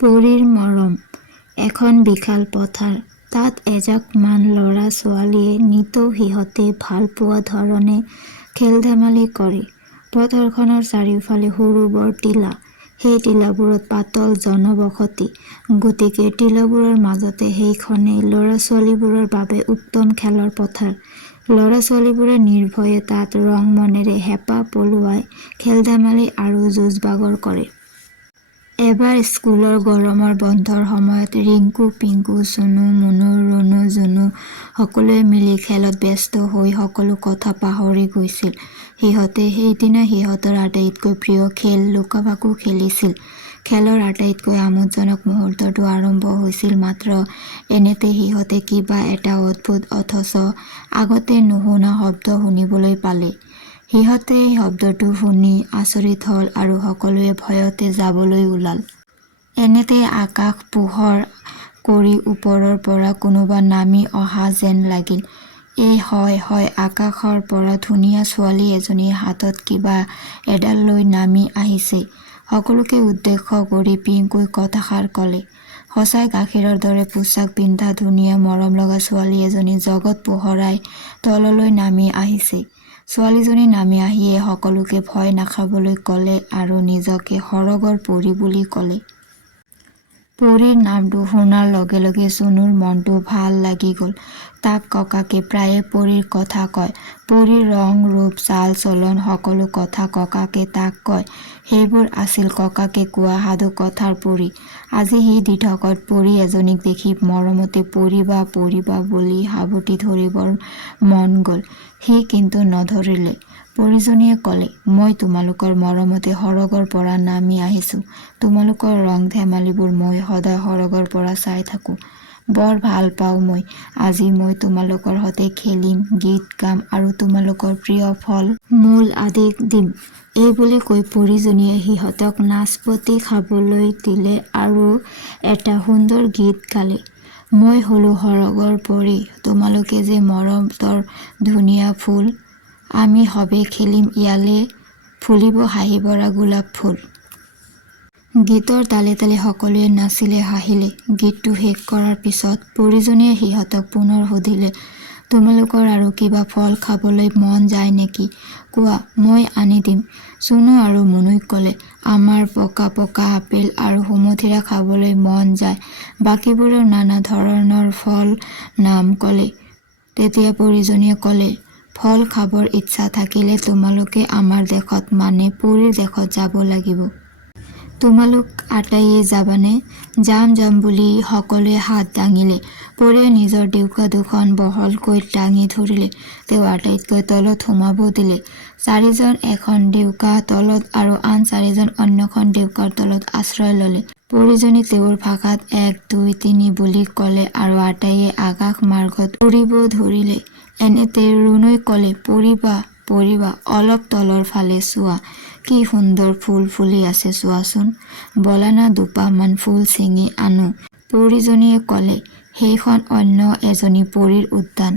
পৰীৰ মৰম। এখন বিশাল পথাৰ। তাত এজাকমান ল'ৰা ছোৱালীয়ে নিতৌ সিহঁতে ভাল পোৱা ধৰণে খেল-ধেমালি কৰে। পথাৰখনৰ চাৰিওফালে সৰু বৰ টিলা। সেই টিলাবোৰত পাতল জনবসতি। গতিকে টিলাবোৰৰ মাজতে সেইখনেই ল'ৰা ছোৱালীবোৰৰ বাবে উত্তম খেলৰ পথাৰ। ল'ৰা ছোৱালীবোৰে নিৰ্ভয়ে তাত ৰং মনেৰে হেঁপাহ পলুৱাই খেল-ধেমালি আৰু যুঁজ-বাগৰ কৰে। এবাৰ স্কুলৰ গৰমৰ বন্ধৰ সময়ত ৰিংকু, পিংকু, চুনু, মুনু, ৰুণু, জুনু সকলোৱে মিলি খেলত ব্যস্ত হৈ সকলো কথা পাহৰি গৈছিল। সিহঁতে সেইদিনা সিহঁতৰ আটাইতকৈ প্ৰিয় খেল লুকা-ভাকু খেলিছিল। খেলৰ আটাইতকৈ আমোদজনক মুহূৰ্তটো আৰম্ভ হৈছিল মাত্ৰ এনেতে সিহঁতে কিবা এটা অদ্ভুত অথচ আগতে নুশুনা শব্দ শুনিবলৈ পালে। সিহঁতে শব্দটো শুনি আচৰিত হ'ল আৰু সকলোৱে ভয়তে যাবলৈ ওলাল। এনেতে আকাশ পোহৰ কৰি ওপৰৰ পৰা কোনোবা নামি অহা যেন লাগিল। হয়, আকাশৰ পৰা ধুনীয়া ছোৱালী এজনীয়ে হাতত কিবা এডাল লৈ নামি আহিছে। সকলোকে উদ্দেশ্য কৰি পিংকুই কথাষাৰ ক'লে। সঁচাই গাখীৰৰ দৰে পোছাক পিন্ধা ধুনীয়া মৰম লগা ছোৱালী এজনী জগত পোহৰাই তললৈ নামি আহিছে। ছোৱালীজনী নামি আহিয়ে সকলোকে ভয় নাখাবলৈ ক'লে আৰু নিজকে সৰগৰ পৰী বুলি ক'লে। পৰীৰ নামটো শুনাৰ লগে লগে চুনুৰ মনটো ভাল লাগি গ'ল। তাক ককাকে প্ৰায়ে পৰীৰ কথা কয়। পৰীৰ ৰং, ৰূপ, চাল চলন সকলো কথা ককাকে তাক কয়। সেইবোৰ আছিল ককাকে কোৱা সাধুকথাৰ পৰী। আজি সি দিঠকত পৰী এজনীক দেখি মৰমতে পৰিবা বুলি সাবটি ধৰিবৰ মন গ'ল। সি কিন্তু নধৰিলে। পৰীজনীয়ে ক'লে, মই তোমালোকৰ মৰমতে সৰগৰ পৰা নামি আহিছোঁ। তোমালোকৰ ৰং ধেমালিবোৰ মই সদায় সৰগৰ পৰা চাই থাকোঁ। বৰ ভাল পাওঁ মই। আজি মই তোমালোকৰ সৈতে খেলিম, গীত গাম আৰু তোমালোকৰ প্ৰিয় ফল মূল আদি দিম। এইবুলি কৈ পৰীজনীয়ে সিহঁতক নাচপতি খাবলৈ দিলে আৰু এটা সুন্দৰ গীত গালে। মই হলোঁ সৰগৰ পৰী, তোমালোকে যে মৰমৰ ধুনীয়া ফুল। আমি সবে খেলিম ইয়ালে, ফুলিব হাঁহি ভৰা গোলাপ ফুল। গীতৰ তালে তালে সকলোৱে নাচিলে হাঁহিলে। গীতটো শেষ কৰাৰ পিছত পৰীজনীয়ে সিহঁতক পুনৰ সুধিলে, তোমালোকৰ আৰু কিবা ফল খাবলৈ মন যায় নেকি? কোৱা, মই আনি দিম। চুনু আৰু মুনুই ক'লে, আমাৰ পকা পকা আপেল আৰু সুমথিৰা খাবলৈ মন যায়। বাকীবোৰেও নানা ধৰণৰ ফল নাম ক'লে। তেতিয়া পৰীজনীয়ে ক'লে, ফল খাবৰ ইচ্ছা থাকিলে তোমালোকে আমাৰ দেশত মানে পৰীৰ দেশত যাব লাগিব। তোমালোক আটাইয়ে যাবানে? যাম বুলি সকলোৱে হাত দাঙিলে। পৰীয়ে নিজৰ ডেউকা দুখন বহলকৈ দাঙি ধৰিলে। তেওঁ আটাইতকৈ তলত সুমাব দিলে। চাৰিজন এখন ডেউকা তলত আৰু আন চাৰিজন অন্যখন ডেউকাৰ তলত আশ্ৰয় ল'লে। পৰীজনী তেওঁৰ ভাষাত ১, ২, ৩ বুলি ক'লে আৰু আটাইয়ে আকাশ মাৰ্গত উৰিব ধৰিলে। এনেতে ৰুণুই ক'লে, পৰিবা, অলপ তলৰ ফালে চোৱা। কি সুন্দৰ ফুল ফুলি আছে চোৱাচোন। ব'লানা দুপাহমান ফুল ছিঙি আনো। পৰীজনীয়ে ক'লে, সেইখন অন্য এজনী পৰীৰ উদ্যান।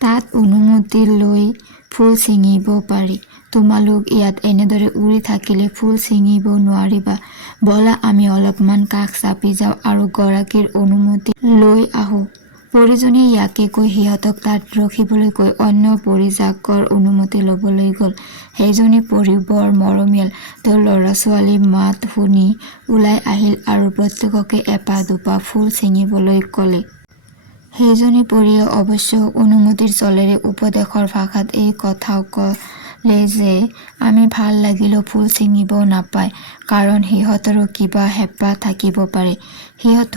তাত অনুমতি লৈ ফুল ছিঙিব পাৰি। তোমালোক ইয়াত এনেদৰে উৰি থাকিলে ফুল ছিঙিব নোৱাৰিবা। ব'লা আমি অলপমান কাষ চাপি যাওঁ আৰু গৰাকীৰ অনুমতি লৈ আহোঁ। পৰীজনীয়ে ইয়াকে কৈ সিহঁতক তাত ৰখিবলৈ কৈ অন্য পৰীজাকৰ অনুমতি ল'বলৈ গ'ল। সেইজনী পৰী বৰ মৰমীয়াল। তেওঁ ল'ৰা ছোৱালীৰ মাত শুনি ওলাই আহিল আৰু প্ৰত্যেককে এপাহ দুপাহ ফুল ছিঙিবলৈ ক'লে। সেইজনী পৰীয়ে অৱশ্য অনুমতিৰ চলেৰে উপদেশৰ ভাষাত এই কথাও ক'লে যে আমি ভাল লাগিলেও ফুল ছিঙিব নাপায়, কাৰণ সিহঁতৰো কিবা হেঁপাহ থাকিব পাৰে। সিহঁত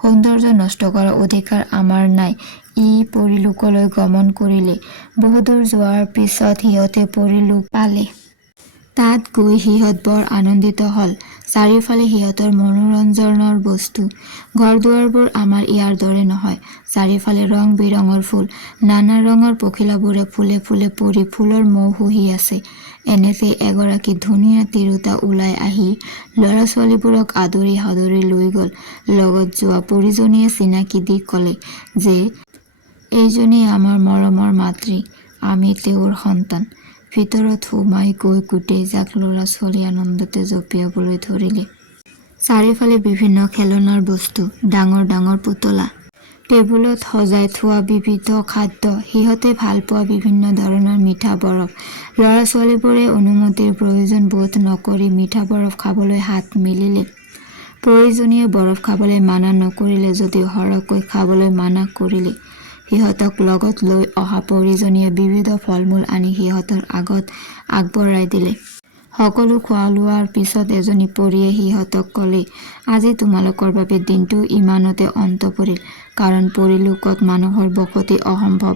সৌন্দৰ্য নষ্ট কৰাৰ অধিকাৰ আমাৰ নাই। ই পৰীলোকলৈ গমন কৰিলে। বহুদূৰ যোৱাৰ পিছত সিহঁতে পৰীলোক পালে। তাত গৈ সিহঁত বৰ আনন্দিত হ'ল। চাৰিওফালে সিহঁতৰ মনোৰঞ্জনৰ বস্তু। ঘৰ-দুৱাৰবোৰ আমাৰ ইয়াৰ দৰে নহয়। চাৰিওফালে ৰং বিৰঙৰ ফুল। নানা ৰঙৰ পখিলাবোৰে ফুলে ফুলে পৰি ফুলৰ মৌ শুহি আছে। এনেতে এগৰাকী ধুনীয়া তিৰোতা ওলাই আহি ল'ৰা ছোৱালীবোৰক আদৰি সাদৰি লৈ গ'ল। লগত যোৱা পৰীজনীয়ে চিনাকি দি ক'লে যে এইজনী আমাৰ মৰমৰ মাতৃ, আমি তেওঁৰ সন্তান। ভিতৰত সোমাই গৈ গোটেইজাক ল'ৰা ছোৱালী আনন্দতে জঁপিয়াবলৈ ধৰিলে। চাৰিওফালে বিভিন্ন খেলনাৰ বস্তু, ডাঙৰ ডাঙৰ পুতলা, টেবুলত সজাই থোৱা বিবিধ খাদ্য, সিহঁতে ভাল পোৱা বিভিন্ন ধৰণৰ মিঠা বৰফ। ল'ৰা ছোৱালীবোৰে অনুমতিৰ প্ৰয়োজন বোধ নকৰি মিঠা বৰফ খাবলৈ হাত মেলিলে। প্ৰয়োজনীয় বৰফ খাবলৈ মানা নকৰিলে যদিও সৰহকৈ খাবলৈ মানা কৰিলে। সিহঁতক লগত লৈ অহা প্ৰয়োজনীয় বিবিধ ফল মূল আনি সিহঁতৰ আগত আগবঢ়াই দিলে। সকলো খোৱা লোৱাৰ পিছত এজনী পৰীয়ে সিহঁতক ক'লে, আজি তোমালোকৰ বাবে দিনটো ইমানতে অন্ত পৰিল, কাৰণ পৰীলোকত মানুহৰ বসতি অসম্ভৱ।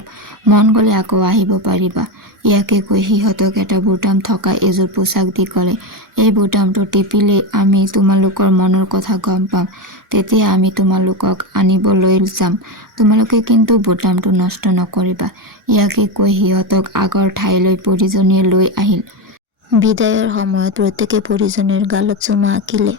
মন গ'লে আকৌ আহিব পাৰিবা। ইয়াকে কৈ সিহঁতক এটা বুটাম থকা এযোৰ পোছাক দি ক'লে, এই বুটামটো টিপিলে আমি তোমালোকৰ মনৰ কথা গম পাম, তেতিয়া আমি তোমালোকক আনিবলৈ যাম। তোমালোকে কিন্তু বুটামটো নষ্ট নকৰিবা। ইয়াকে কৈ সিহঁতক আগৰ ঠাইলৈ পৰীজনীয়ে লৈ আহিল। বিদায়ৰ সময়ত প্ৰত্যেকে পৰীজনীৰ গালত চুমা আঁকিলে।